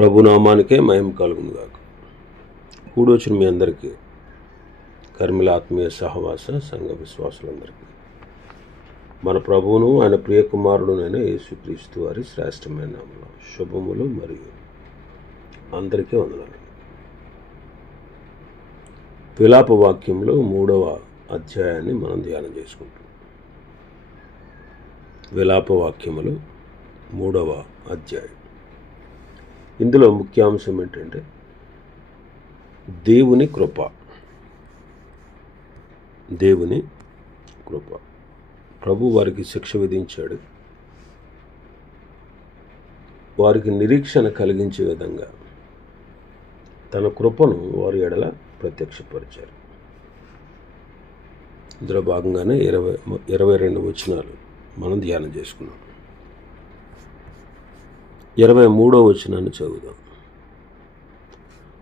ప్రభునామానికే మహిమ కలుగును గాక. కూడొచ్చిన మీ అందరికీ, కర్మిల ఆత్మీయ సహవాస సంఘ విశ్వాసులందరికీ మన ప్రభువును ఆయన ప్రియకుమారుడునైన యేసుక్రీస్తు వారి శ్రేష్టమైన నామములో శుభములు మరియు అందరికీ వందనాలు. విలాప వాక్యంలో 3వ అధ్యాయాన్ని మనం ధ్యానం చేసుకుంటాం. విలాప వాక్యములు 3వ అధ్యాయం. ఇందులో ముఖ్యాంశం ఏంటంటే దేవుని కృప. దేవుని కృప. ప్రభు వారికి శిక్ష విధించాడు. వారికి నిరీక్షణ కలిగించే విధంగా తన కృపను వారి ఎడల ప్రత్యక్షపరిచారు. ఇందులో భాగంగానే 22 వచనాలు మనం ధ్యానం చేసుకున్నాం. 23వ వచనాన్ని చదువుదాం.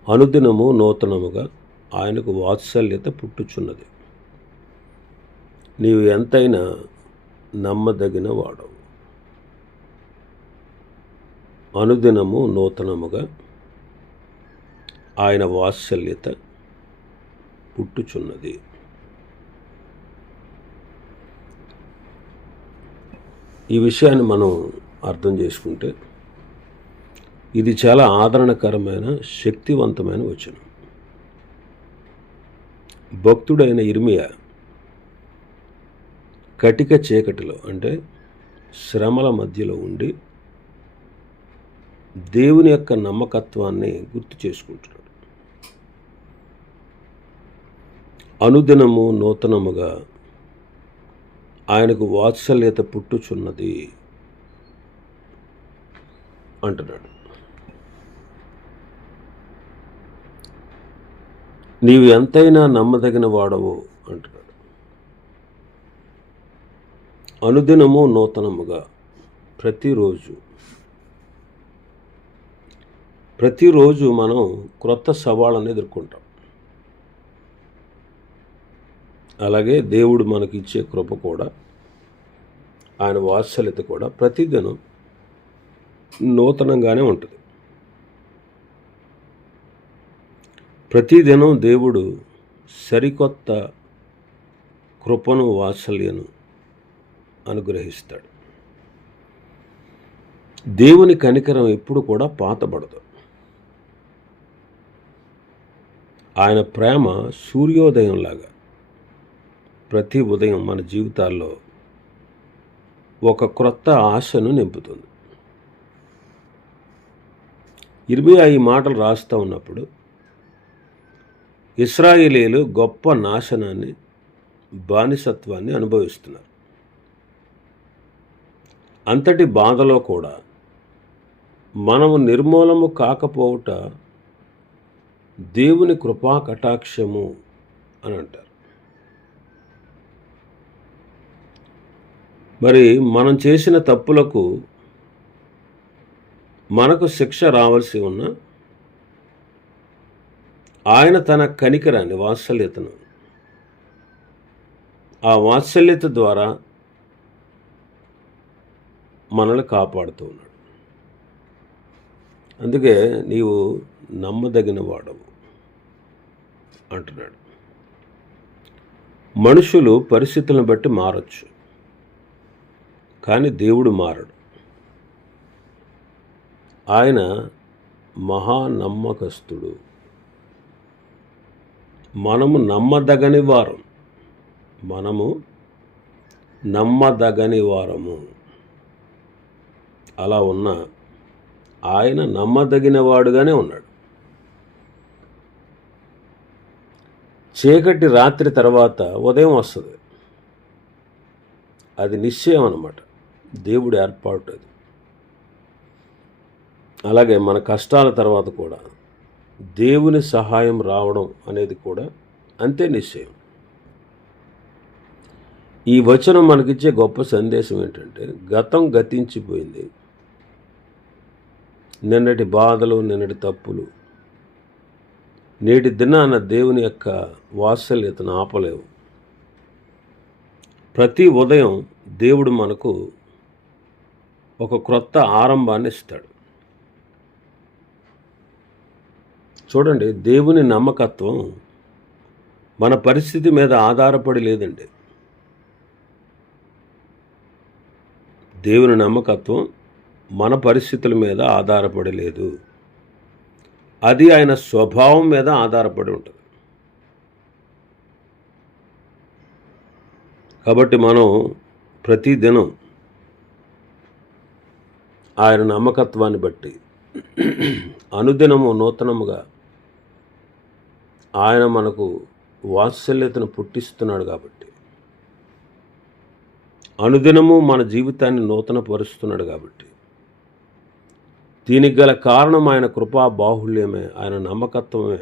అనుదినము నూతనముగా ఆయనకు వాత్సల్యత పుట్టుచున్నది. నీవు ఎంతైనా నమ్మదగిన వాడవు. అనుదినము నూతనముగా ఆయన వాత్సల్యత పుట్టుచున్నది. ఈ విషయాన్ని మనం అర్థం చేసుకుంటే ఇది చాలా ఆదరణకరమైన శక్తివంతమైన వచనం. భక్తుడైన ఇర్మియా కటిక చీకటిలో అంటే శ్రమల మధ్యలో ఉండి దేవుని యొక్క నమ్మకత్వాన్ని గుర్తు చేసుకుంటున్నాడు. అనుదినము నూతనముగా ఆయనకు వాత్సల్యత పుట్టుచున్నది అంటున్నాడు. నీవు ఎంతైనా నమ్మదగిన వాడవు అంటున్నాడు. అనుదినము నూతనముగా ప్రతిరోజు మనం క్రొత్త సవాళ్ళను ఎదుర్కొంటాం. అలాగే దేవుడు మనకిచ్చే కృప కూడా, ఆయన వాత్సల్యత కూడా ప్రతిదినం నూతనంగానే ఉంటుంది. ప్రతిదినం దేవుడు సరికొత్త కృపను వాత్సల్యను అనుగ్రహిస్తాడు. దేవుని కనికరం ఎప్పుడు కూడా పాతబడదు. ఆయన ప్రేమ సూర్యోదయంలాగా ప్రతి ఉదయం మన జీవితాల్లో ఒక క్రొత్త ఆశను నింపుతుంది. ఇర్మియా ఈ మాటలు రాస్తూ ఉన్నప్పుడు ఇశ్రాయేలీయులు గొప్ప నాశనాన్ని, బానిసత్వాన్ని అనుభవిస్తున్నారు. అంతటి బాధలో కూడా మనము నిర్మూలము కాకపోవుట దేవుని కృపా కటాక్షము అని అంటారు. మరి మనం చేసిన తప్పులకు మనకు శిక్ష రావాల్సి ఉన్న ఆయన తన కనికరాన్ని, వాత్సల్యతను, ఆ వాత్సల్యత ద్వారా మనల్ని కాపాడుతూ ఉన్నాడు. అందుకే నీవు నమ్మదగిన వాడవు అంటున్నాడు. మనుషులు పరిస్థితులను బట్టి మారచ్చు, కానీ దేవుడు మారడు. ఆయన మహానమ్మకస్తుడు. మనము నమ్మదగని వారము. అలా ఉన్న ఆయన నమ్మదగిన వాడుగానే ఉన్నాడు. చీకటి రాత్రి తర్వాత ఉదయం వస్తుంది. అది నిశ్చయం అన్నమాట, దేవుడి ఏర్పాటు అది. అలాగే మన కష్టాల తర్వాత కూడా దేవుని సహాయం రావడం అనేది కూడా అంతే నిశ్చయం. ఈ వచనం మనకిచ్చే గొప్ప సందేశం ఏంటంటే, గతం గతించిపోయింది. నిన్నటి బాధలు, నిన్నటి తప్పులు నేటి దినాన దేవుని యొక్క వాత్సల్యతను ఆపలేవు. ప్రతి ఉదయం దేవుడు మనకు ఒక క్రొత్త ఆరంభాన్ని ఇస్తాడు. చూడండి, దేవుని నమ్మకత్వం మన పరిస్థితి మీద ఆధారపడి లేదండి. దేవుని నమ్మకత్వం మన పరిస్థితుల మీద ఆధారపడి లేదు. అది ఆయన స్వభావం మీద ఆధారపడి ఉంటుంది. కాబట్టి మనం ప్రతిదినం ఆయన నమ్మకత్వాన్ని బట్టి అనుదినము నూతనముగా ఆయన మనకు వాత్సల్యతను పుట్టిస్తున్నాడు. కాబట్టి అనుదినము మన జీవితాన్ని నూతనపరుస్తున్నాడు. కాబట్టి దీనికి గల కారణం ఆయన కృపా బాహుళ్యమే, ఆయన నమ్మకత్వమే.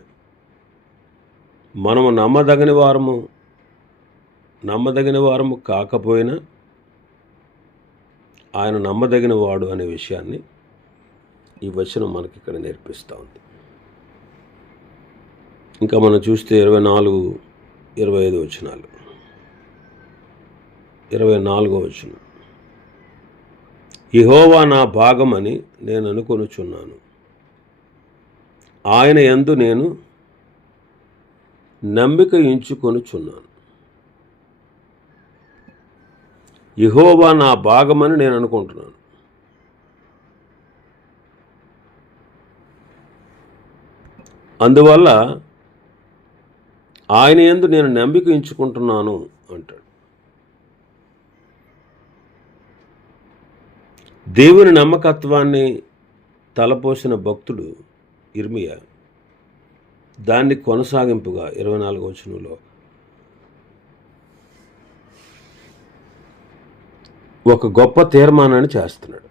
మనము నమ్మదగిన వారము కాకపోయినా ఆయన నమ్మదగిన వాడు అనే విషయాన్ని ఈ వచనం మనకి ఇక్కడ నేర్పిస్తూ ఉంది. ఇంకా మనం చూస్తే 24-25 వచనాలు. 24వ వచనం, యెహోవా నా భాగమని నేను అనుకొనుచున్నాను, ఆయన యందు నేను నమ్మిక ఉంచుకొనుచున్నాను. యెహోవా నా భాగమని నేను అనుకుంటున్నాను. అందువల్ల ఆయన యందు నేను నమ్మిక ఉంచుకుంటున్నాను అంటాడు. దేవుని నమ్మకత్వాన్ని తలపోసిన భక్తుడు ఇర్మియా దాన్ని కొనసాగింపుగా 24వ వచనంలో ఒక గొప్ప తీర్మానాన్ని చేస్తున్నాడు.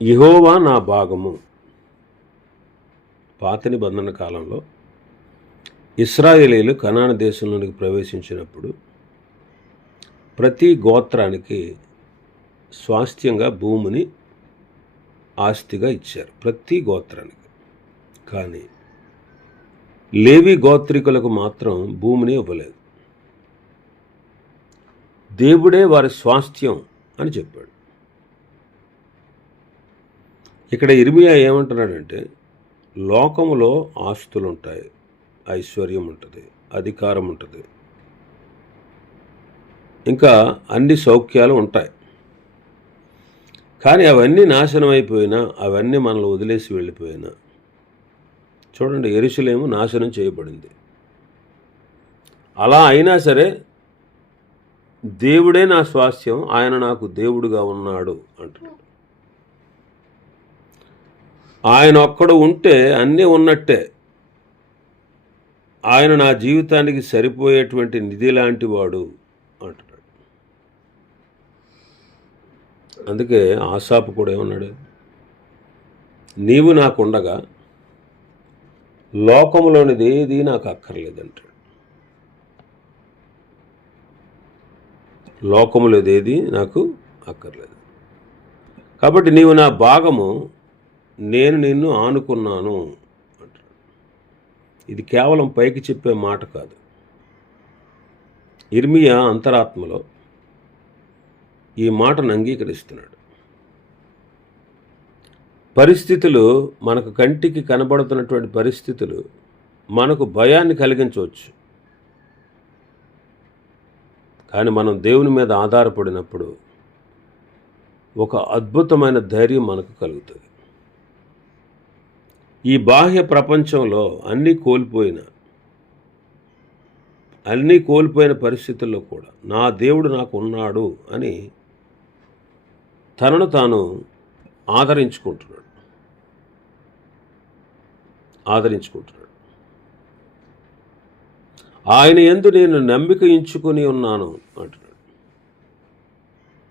యెహోవా నా భాగము. పాత నిబంధన కాలంలో ఇశ్రాయేలీయులు కనాను దేశంలోనికి ప్రవేశించినప్పుడు ప్రతి గోత్రానికి స్వాస్థ్యంగా భూమిని ఆస్తిగా ఇచ్చారు, ప్రతి గోత్రానికి. కానీ లేవి గోత్రికులకు మాత్రం భూమిని ఇవ్వలేదు. దేవుడే వారి స్వాస్థ్యం అని చెప్పాడు. ఇక్కడ ఇర్మియా ఏమంటున్నాడంటే, లోకములో ఆస్తులు ఉంటాయి, ఐశ్వర్యం ఉంటుంది, అధికారం ఉంటుంది, ఇంకా అన్ని సౌఖ్యాలు ఉంటాయి. కానీ అవన్నీ నాశనం అయిపోయినా, అవన్నీ మనల్ని వదిలేసి వెళ్ళిపోయినా, చూడండి, యెరూషలేము నాశనం చేయబడింది. అలా అయినా సరే దేవుడే నా స్వాస్థ్యం, ఆయన నాకు దేవుడుగా ఉన్నాడు అంటున్నాడు. ఆయన ఒక్కడు ఉంటే అన్నీ ఉన్నట్టే. ఆయన నా జీవితానికి సరిపోయేటువంటి నిధి లాంటి వాడు అంటున్నాడు. అందుకే ఆసాపు కూడా ఏమన్నాడు, నీవు నాకుండగా లోకములోనిది ఏది నాకు అక్కర్లేదంటాడు. లోకములోదేది నాకు అక్కర్లేదు. కాబట్టి నీవు నా భాగము, నేను నిన్ను ఆనుకున్నాను అంటాడు. ఇది కేవలం పైకి చెప్పే మాట కాదు. ఇర్మియా అంతరాత్మలో ఈ మాటను అంగీకరిస్తున్నాడు. పరిస్థితులు, మనకు కంటికి కనబడుతున్నటువంటి పరిస్థితులు మనకు భయాన్ని కలిగించవచ్చు. కానీ మనం దేవుని మీద ఆధారపడినప్పుడు ఒక అద్భుతమైన ధైర్యం మనకు కలుగుతుంది. ఈ బాహ్య ప్రపంచంలో అన్నీ కోల్పోయిన పరిస్థితుల్లో కూడా నా దేవుడు నాకు ఉన్నాడు అని తనను తాను ఆదరించుకుంటున్నాడు. ఆయన యందు నేను నమ్మిక ఉంచుకొని ఉన్నాను అంటున్నాడు.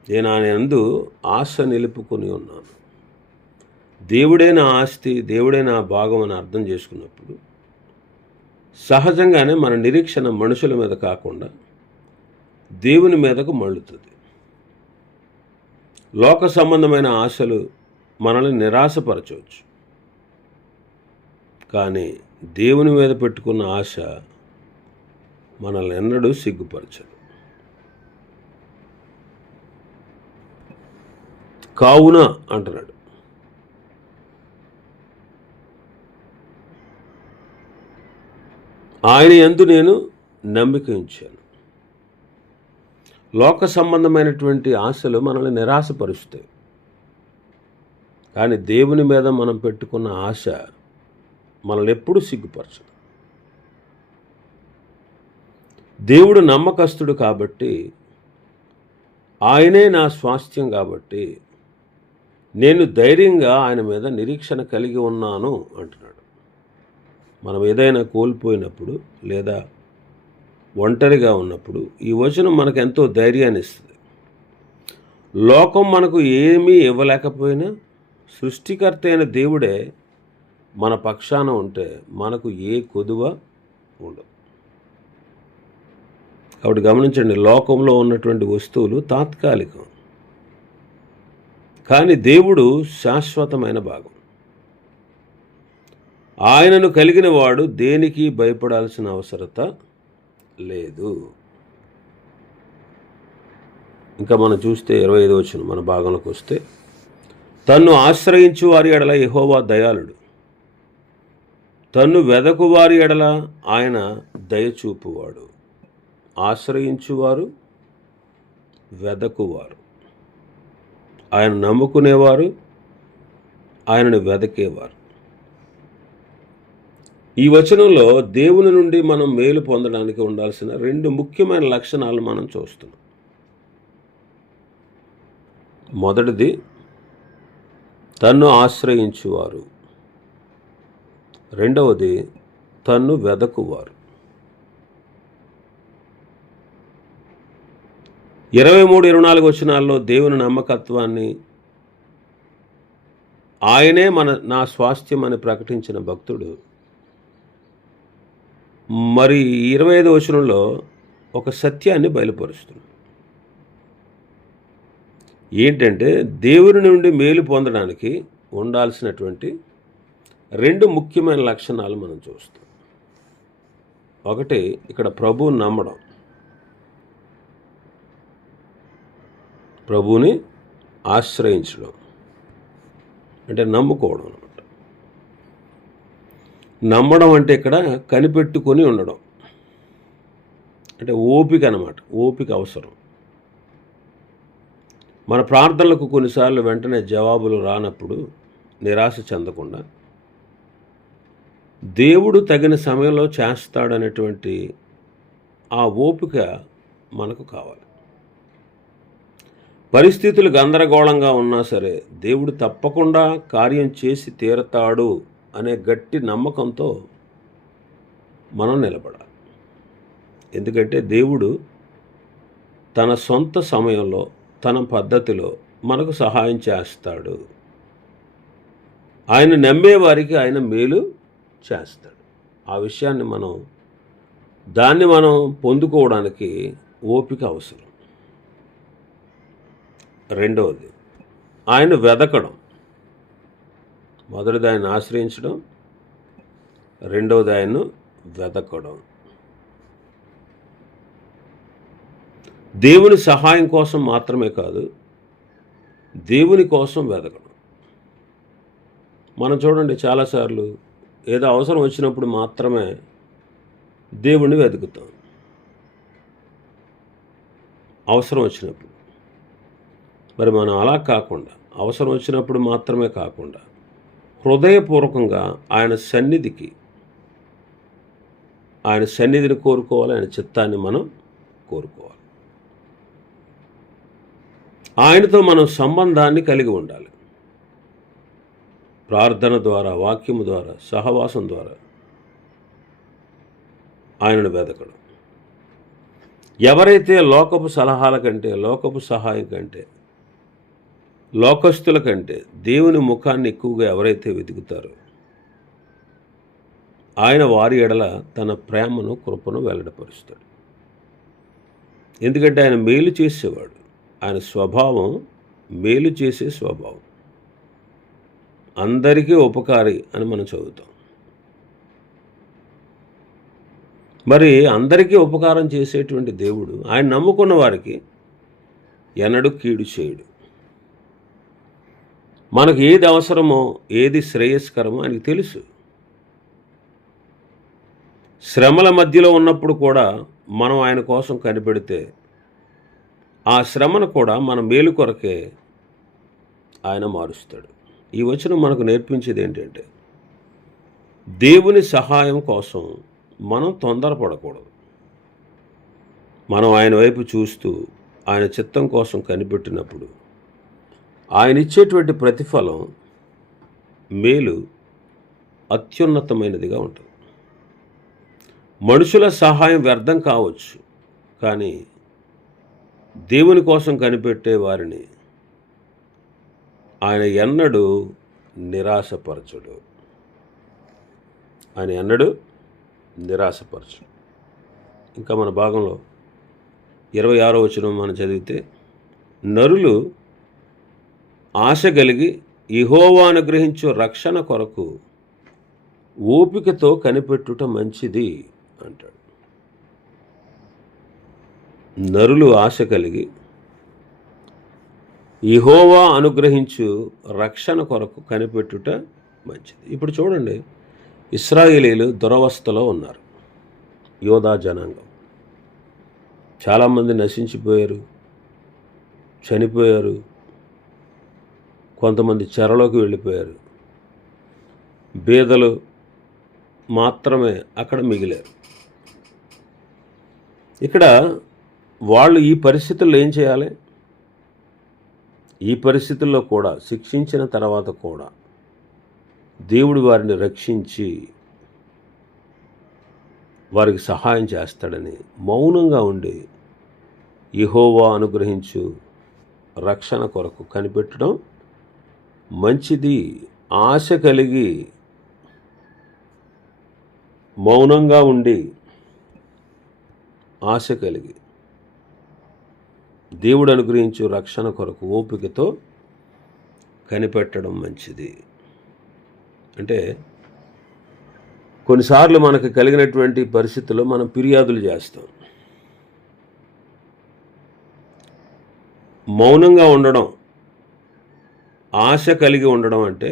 నేను ఆయన యందు ఆశ నిలుపుకొని ఉన్నాను. దేవుడే నా ఆస్తి, దేవుడే నా భాగం అని అర్థం చేసుకున్నప్పుడు సహజంగానే మన నిరీక్షణ మనుషుల మీద కాకుండా దేవుని మీదకు మళ్ళుతుంది. లోక సంబంధమైన ఆశలు మనల్ని నిరాశపరచవచ్చు, కానీ దేవుని మీద పెట్టుకున్న ఆశ మనల్ని ఎన్నడూ సిగ్గుపరచదు. కావున అంటున్నాడు, ఆయన యందు నేను నమ్మిక ఉంచాను. లోక సంబంధమైనటువంటి ఆశలు మనల్ని నిరాశపరుస్తాయి. కానీ దేవుని మీద మనం పెట్టుకున్న ఆశ మనల్ని ఎప్పుడూ సిగ్గుపరచదు. దేవుడు నమ్మకస్తుడు కాబట్టి, ఆయనే నా స్వాస్థ్యం కాబట్టి నేను ధైర్యంగా ఆయన మీద నిరీక్షణ కలిగి ఉన్నాను అంటున్నాడు. మనం ఏదైనా కోల్పోయినప్పుడు లేదా ఒంటరిగా ఉన్నప్పుడు ఈ వచనం మనకు ఎంతో ధైర్యాన్ని ఇస్తుంది. లోకం మనకు ఏమీ ఇవ్వలేకపోయినా సృష్టికర్త అయిన దేవుడే మన పక్షాన ఉంటే మనకు ఏ కొదువ ఉండదు. కాబట్టి గమనించండి, లోకంలో ఉన్నటువంటి వస్తువులు తాత్కాలికం, కానీ దేవుడు శాశ్వతమైన భాగం. ఆయనను కలిగిన వాడు దేనికి భయపడాల్సిన అవసరత లేదు. ఇంకా మనం చూస్తే 25వ వచనం మన భాగంలోకి వస్తే, తన్ను ఆశ్రయించు వారి ఎడల యెహోవా దయాళుడు, తన్ను వెదకు వారి ఎడల ఆయన దయచూపువాడు. ఆశ్రయించువారు, వెదకువారు, ఆయన నమ్ముకునేవారు, ఆయనను వెదకేవారు. ఈ వచనంలో దేవుని నుండి మనం మేలు పొందడానికి ఉండాల్సిన 2 ముఖ్యమైన లక్షణాలు మనం చూస్తున్నాం. మొదటిది తన్ను ఆశ్రయించువారు, రెండవది తన్ను వెదకువారు. 23-24 వచనాల్లో దేవుని నమ్మకత్వాన్ని, ఆయనే నా స్వాస్థ్యం అని ప్రకటించిన భక్తుడు మరి 25వ వచనంలో ఒక సత్యాన్ని బయలుపరుస్తున్నాడు. ఏంటంటే దేవుని నుండి మేలు పొందడానికి ఉండాల్సినటువంటి 2 ముఖ్యమైన లక్షణాలు మనం చూస్తాం. ఒకటి, ఇక్కడ ప్రభువుని నమ్మడం, ప్రభువుని ఆశ్రయించడం అంటే నమ్ముకోవడం అనమాట. నమ్మడం అంటే ఇక్కడ కనిపెట్టుకొని ఉండడం అంటే ఓపిక అన్నమాట. ఓపిక అవసరం. మన ప్రార్థనలకు కొన్నిసార్లు వెంటనే జవాబులు రానప్పుడు నిరాశ చెందకుండా దేవుడు తగిన సమయంలో చేస్తాడనేటువంటి ఆ ఓపిక మనకు కావాలి. పరిస్థితులు గందరగోళంగా ఉన్నా సరే దేవుడు తప్పకుండా కార్యం చేసి తీరతాడు అనే గట్టి నమ్మకంతో మనం నిలబడాలి. ఎందుకంటే దేవుడు తన సొంత సమయంలో తన పద్ధతిలో మనకు సహాయం చేస్తాడు. ఆయన నమ్మేవారికి ఆయన మేలు చేస్తాడు. ఆ విషయాన్ని దాన్ని మనం పొందుకోవడానికి ఓపిక అవసరం. రెండవది ఆయన వెదకడం. మొదటిది ఆయన ఆశ్రయించడం, రెండవది ఆయన్ను వెదకడం. దేవుని సహాయం కోసం మాత్రమే కాదు, దేవుని కోసం వెదకడం. మనం చూడండి, చాలాసార్లు ఏదో అవసరం వచ్చినప్పుడు మాత్రమే దేవుణ్ణి వెతుకుతాం. అవసరం వచ్చినప్పుడు. మరి మనం అలా కాకుండా, అవసరం వచ్చినప్పుడు మాత్రమే కాకుండా హృదయపూర్వకంగా ఆయన సన్నిధిని కోరుకోవాలి. ఆయన చిత్తాన్ని మనం కోరుకోవాలి. ఆయనతో మనం సంబంధాన్ని కలిగి ఉండాలి. ప్రార్థన ద్వారా, వాక్యము ద్వారా, సహవాసం ద్వారా ఆయనను వెదకడం. ఎవరైతే లోకపు సలహాల కంటే, లోకపు సహాయం కంటే, లోకస్తుల కంటే దేవుని ముఖాన్ని ఎక్కువగా ఎవరైతే వెతుకుతారో ఆయన వారి ఎడల తన ప్రేమను, కృపను వెల్లడిపరుస్తాడు. ఎందుకంటే ఆయన మేలు చేసేవాడు. ఆయన స్వభావం మేలు చేసే స్వభావం. అందరికీ ఉపకారి అని మనం చదువుతాం. మరి అందరికీ ఉపకారం చేసేటువంటి దేవుడు ఆయన నమ్ముకున్న వారికి ఎన్నడూ కీడు చేయడు. మనకు ఏది అవసరమో, ఏది శ్రేయస్కరమో ఆయనకు తెలుసు. శ్రమల మధ్యలో ఉన్నప్పుడు కూడా మనం ఆయన కోసం కనిపెడితే ఆ శ్రమను కూడా మన మేలు కొరకే ఆయన మారుస్తాడు. ఈ వచనం మనకు నేర్పించేది ఏంటంటే, దేవుని సహాయం కోసం మనం తొందరపడకూడదు. మనం ఆయన వైపు చూస్తూ ఆయన చిత్తం కోసం కనిపెట్టినప్పుడు ఆయన ఇచ్చేటువంటి ప్రతిఫలం మేలు అత్యున్నతమైనదిగా ఉంటుంది. మనుషుల సహాయం వ్యర్థం కావచ్చు, కానీ దేవుని కోసం కనిపెట్టే వారిని ఆయన ఎన్నడూ నిరాశపరచడు. ఆయన ఎన్నడూ నిరాశపరచడు. ఇంకా మన భాగంలో 26వ వచనం మనం చదివితే, నరులు ఆశ కలిగి యెహోవా అనుగ్రహించు రక్షణ కొరకు ఓపికతో కనిపెట్టుట మంచిది అంటాడు. నరులు ఆశ కలిగి యెహోవా అనుగ్రహించు రక్షణ కొరకు కనిపెట్టుట మంచిది. ఇప్పుడు చూడండి, ఇశ్రాయేలీలు దురవస్థలో ఉన్నారు. యోధా జనాంగం చాలామంది నశించిపోయారు, చనిపోయారు, కొంతమంది చెరలోకి వెళ్ళిపోయారు. బీదలు మాత్రమే అక్కడ మిగిలారు. ఇక్కడ వాళ్ళు ఈ పరిస్థితుల్లో ఏం చేయాలి? ఈ పరిస్థితుల్లో కూడా శిక్షించిన తర్వాత కూడా దేవుడు వారిని రక్షించి వారికి సహాయం చేస్తాడని మౌనంగా ఉండి యెహోవా అనుగ్రహించు రక్షణ కొరకు కనిపెట్టడం మంచిది. ఆశ కలిగి మౌనంగా ఉండి ఆశ కలిగి దేవుడు అనుగ్రహించు రక్షణ కొరకు ఓపికతో కనిపెట్టడం మంచిది. అంటే కొన్నిసార్లు మనకు కలిగినటువంటి పరిస్థితుల్లో మనం ఫిర్యాదులు చేస్తాం. మౌనంగా ఉండడం, ఆశ కలిగి ఉండడం అంటే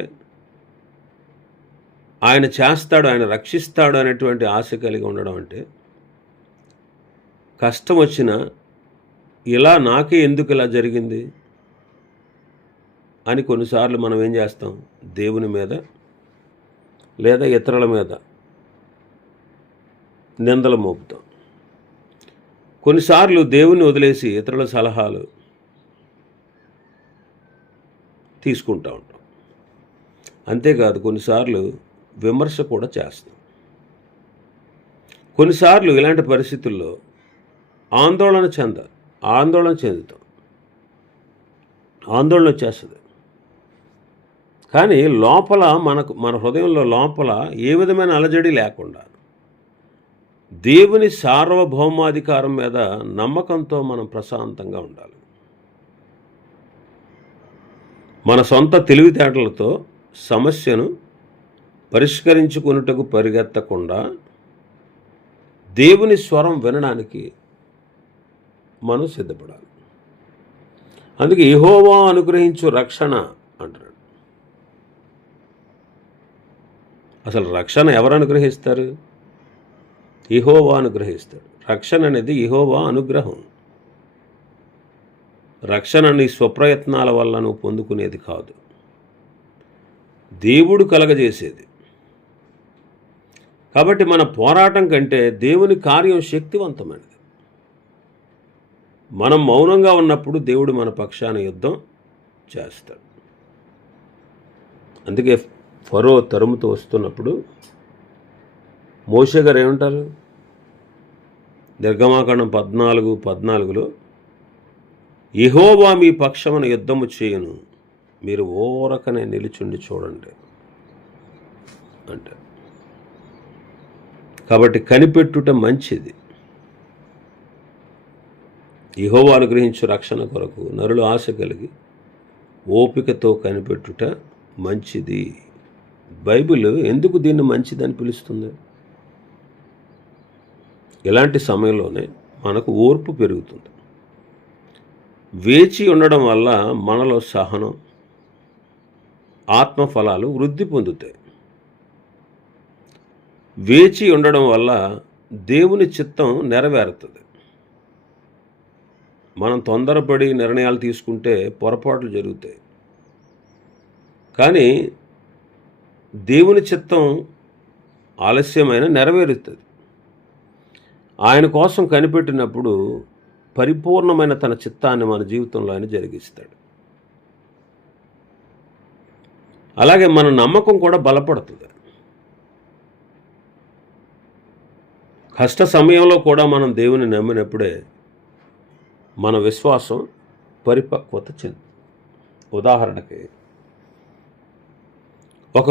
ఆయన చేస్తాడు, ఆయన రక్షిస్తాడు అనేటువంటి ఆశ కలిగి ఉండడం అంటే, కష్టం వచ్చినా ఇలా నాకే ఎందుకు ఇలా జరిగింది అని కొన్నిసార్లు మనం ఏం చేస్తాం? దేవుని మీద లేదా ఇతరుల మీద నిందలు మోపుతాం. కొన్నిసార్లు దేవుని వదిలేసి ఇతరుల సలహాలు తీసుకుంటూ ఉంటాం. అంతేకాదు, కొన్నిసార్లు విమర్శ కూడా చేస్తాం. కొన్నిసార్లు ఇలాంటి పరిస్థితుల్లో ఆందోళన చెందుతాం, ఆందోళన వచ్చేస్తుంది. కానీ లోపల మన హృదయంలో లోపల ఏ విధమైన అలజడి లేకుండా దేవుని సార్వభౌమాధికారం మీద నమ్మకంతో మనం ప్రశాంతంగా ఉండాలి. మన సొంత తెలివితేటలతో సమస్యను పరిష్కరించుకొనుటకు పరిగెత్తకుండా దేవుని స్వరం వినడానికి మనం సిద్ధపడాలి. అందుకే యెహోవా అనుగ్రహించు రక్షణ అంటాడు. అసలు రక్షణ ఎవరు అనుగ్రహిస్తారు? యెహోవా అనుగ్రహిస్తాడు. రక్షణ అనేది యెహోవా అనుగ్రహం. రక్షణ నీ స్వప్రయత్నాల వల్ల నువ్వు పొందుకునేది కాదు, దేవుడు కలగజేసేది. కాబట్టి మన పోరాటం కంటే దేవుని కార్యం శక్తివంతమైనది. మనం మౌనంగా ఉన్నప్పుడు దేవుడు మన పక్షాన యుద్ధం చేస్తాడు. అందుకే ఫరో తరుముతో వస్తున్నప్పుడు మోషే గారు ఏమంటారు? నిర్గమాకాండం 14:14లో, యెహోవా మీ పక్షమున యుద్ధము చేయును, మీరు ఓరకనే నిలుచుండి చూడండి అంటారు. కాబట్టి కనిపెట్టుట మంచిది. యెహోవా అనుగ్రహించు రక్షణ కొరకు నరులు ఆశ కలిగి ఓపికతో కనిపెట్టుట మంచిది. బైబిల్ ఎందుకు దీన్ని మంచిదని పిలుస్తుంది? ఇలాంటి సమయంలోనే మనకు ఓర్పు పెరుగుతుంది. వేచి ఉండడం వల్ల మనలో సహనం, ఆత్మఫలాలు వృద్ధి పొందుతాయి. వేచి ఉండడం వల్ల దేవుని చిత్తం నెరవేరుతుంది. మనం తొందరపడి నిర్ణయాలు తీసుకుంటే పొరపాట్లు జరుగుతాయి. కానీ దేవుని చిత్తం ఆలస్యమైన నెరవేరుతుంది. ఆయన కోసం కనిపెట్టినప్పుడు పరిపూర్ణమైన తన చిత్తాన్ని మన జీవితంలో ఆయన జరిగిస్తాడు. అలాగే మన నమ్మకం కూడా బలపడుతుంది. కష్ట సమయంలో కూడా మనం దేవుని నమ్మినప్పుడే మన విశ్వాసం పరిపక్వత చెంది. ఉదాహరణకి ఒక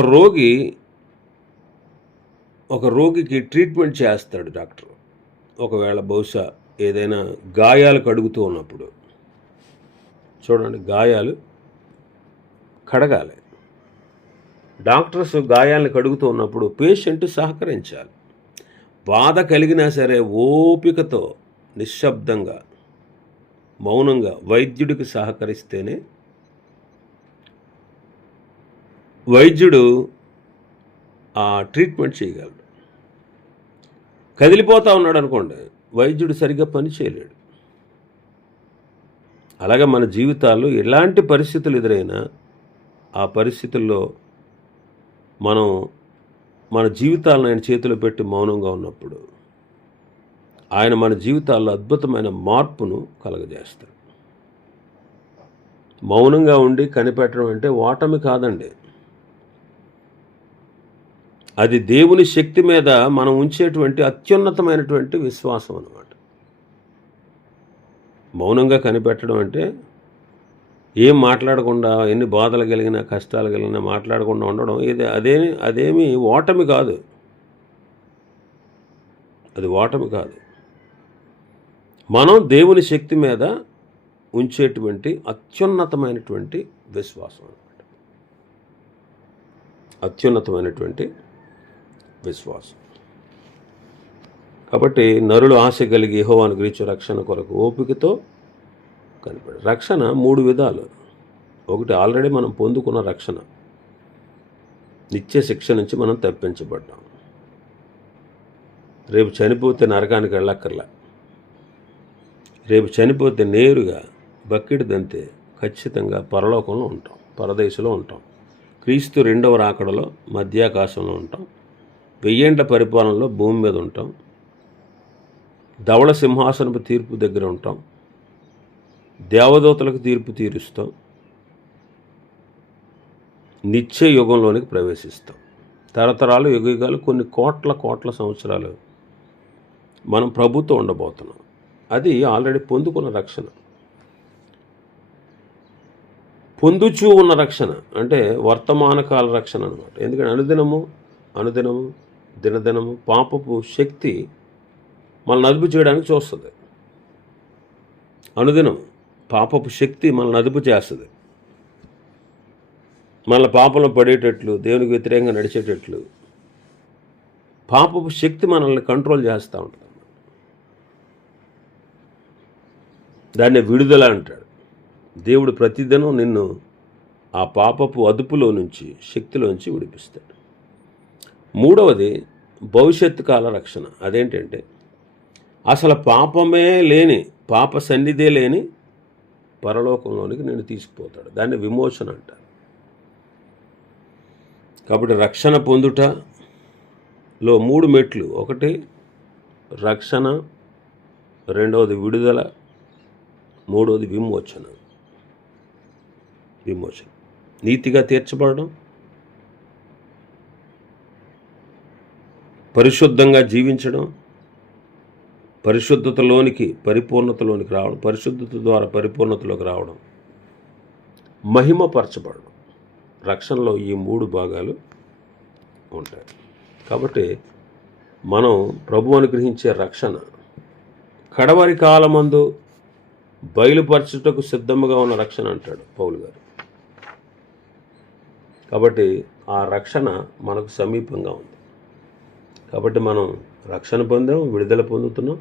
రోగికి ట్రీట్మెంట్ చేస్తాడు డాక్టర్. ఒకవేళ బహుశా ఏదైనా గాయాలు కడుగుతూ ఉన్నప్పుడు, చూడండి, గాయాలు కడగాలి. డాక్టర్స్ గాయాలను కడుగుతూ ఉన్నప్పుడు పేషెంట్ సహకరించాలి. బాధ కలిగినా సరే ఓపికతో నిశ్శబ్దంగా మౌనంగా వైద్యుడికి సహకరిస్తేనే వైద్యుడు ఆ ట్రీట్మెంట్ చేయగలడు. కదిలిపోతూ ఉన్నాడు అనుకోండి, వైద్యుడు సరిగ్గా పని చేయలేడు. అలాగే మన జీవితాల్లో ఎలాంటి పరిస్థితులు ఎదురైనా ఆ పరిస్థితుల్లో మనం మన జీవితాలను ఆయన చేతిలో పెట్టి మౌనంగా ఉన్నప్పుడు ఆయన మన జీవితాల్లో అద్భుతమైన మార్పును కలగజేస్తాడు. మౌనంగా ఉండి కనిపెట్టడం అంటే ఓటమి కాదండి. అది దేవుని శక్తి మీద మనం ఉంచేటువంటి అత్యున్నతమైనటువంటి విశ్వాసం అన్నమాట. మౌనంగా కనిపెట్టడం అంటే ఏం మాట్లాడకుండా, ఎన్ని బాధలు కలిగినా కష్టాలు కలిగినా మాట్లాడకుండా ఉండడం, అదేమి ఓటమి కాదు. అది ఓటమి కాదు. మనం దేవుని శక్తి మీద ఉంచేటువంటి అత్యున్నతమైనటువంటి విశ్వాసం అన్నమాట. అత్యున్నతమైనటువంటి విశ్వాసం. కాబట్టి నరులు ఆశ కలిగి యెహోవాను గురించి రక్షణ కొరకు ఓపికతో కనిపెడు. రక్షణ 3 విధాలు. ఒకటి, ఆల్రెడీ మనం పొందుకున్న రక్షణ. నిత్య శిక్ష నుంచి మనం తప్పించబడ్డాం. రేపు చనిపోతే నరకానికి వెళ్ళక్కర్లా. రేపు చనిపోతే నేరుగా బక్కిడి దంతే ఖచ్చితంగా పరలోకంలో ఉంటాం, పరదేశంలో ఉంటాం. క్రీస్తు 2వ రాకడలో మధ్యాకాశంలో ఉంటాం. 1000 ఏళ్ల పరిపాలనలో భూమి మీద ఉంటాం. ధవళ సింహాసనపు తీర్పు దగ్గర ఉంటాం. దేవదూతలకు తీర్పు తీరుస్తాం. నిత్య యుగంలోనికి ప్రవేశిస్తాం. తరతరాలు యుగాలు కొన్ని కోట్ల సంవత్సరాలు మనం ప్రభుతో ఉండబోతున్నాం. అది ఆల్రెడీ పొందుకున్న రక్షణ. పొందుచూ ఉన్న రక్షణ అంటే వర్తమాన కాల రక్షణ అనమాట. ఎందుకంటే అనుదినము దినదినము పాపపు శక్తి మనల్ని అదుపు చేయడానికి చూస్తుంది. అనుదినం పాపపు శక్తి మనల్ని అదుపు చేస్తుంది. మళ్ళీ పాపంలో పడేటట్లు, దేవునికి వ్యతిరేకంగా నడిచేటట్లు పాపపు శక్తి మనల్ని కంట్రోల్ చేస్తూ ఉంటుంది. దాన్ని విడుదల అంటాడు. దేవుడు ప్రతిదినం నిన్ను ఆ పాపపు అదుపులో నుంచి, శక్తిలోంచి విడిపిస్తాడు. 3వది భవిష్యత్తు కాల రక్షణ. అదేంటంటే అసలు పాపమే లేని, పాప సన్నిధే లేని పరలోకంలోనికి నేను తీసుకుపోతాడు. దాన్ని విమోచన అంటారు. కాబట్టి రక్షణ పొందుటలో 3 మెట్లు. ఒకటి రక్షణ, 2వది విడుదల, 3వది విమోచన. నీతిగా తీర్చబడడం, పరిశుద్ధంగా జీవించడం, పరిశుద్ధతలోనికి పరిపూర్ణతలోనికి రావడం, పరిశుద్ధత ద్వారా పరిపూర్ణతలోకి రావడం, మహిమపరచబడడం. రక్షణలో ఈ 3 భాగాలు ఉంటాయి. కాబట్టి మనం ప్రభు అనుగ్రహించే రక్షణ కడవరి కాలమందు బయలుపరచుటకు సిద్ధముగా ఉన్న రక్షణ అంటాడు పౌలు గారు. కాబట్టి ఆ రక్షణ మనకు సమీపంగా ఉంది. కాబట్టి మనం రక్షణ పొందాం, విడుదల పొందుతున్నాం,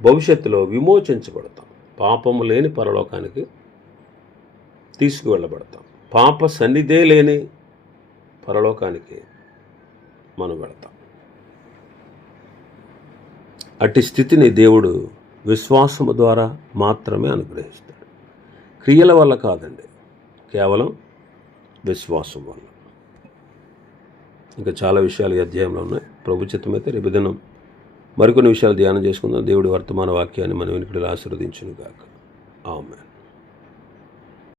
భవిష్యత్తులో విమోచించబడతాం, పాపము లేని పరలోకానికి తీసుకువెళ్ళబడతాం, పాప సన్నిధే లేని పరలోకానికి మనం వెళతాం. అట్టి స్థితిని దేవుడు విశ్వాసము ద్వారా మాత్రమే అనుగ్రహిస్తాడు. క్రియల వల్ల కాదండి, కేవలం విశ్వాసం వల్ల. ఇంకా చాలా విషయాలు ఈ అధ్యాయంలో ఉన్నాయి. ప్రభు చిత్తమైతే రేపు దినం మరికొన్ని విషయాలు ధ్యానం చేసుకుందాం. దేవుడి వర్తమాన వాక్యాన్ని మన వెనుకడిలో ఆశీర్వదించును గాక. ఆమేన్.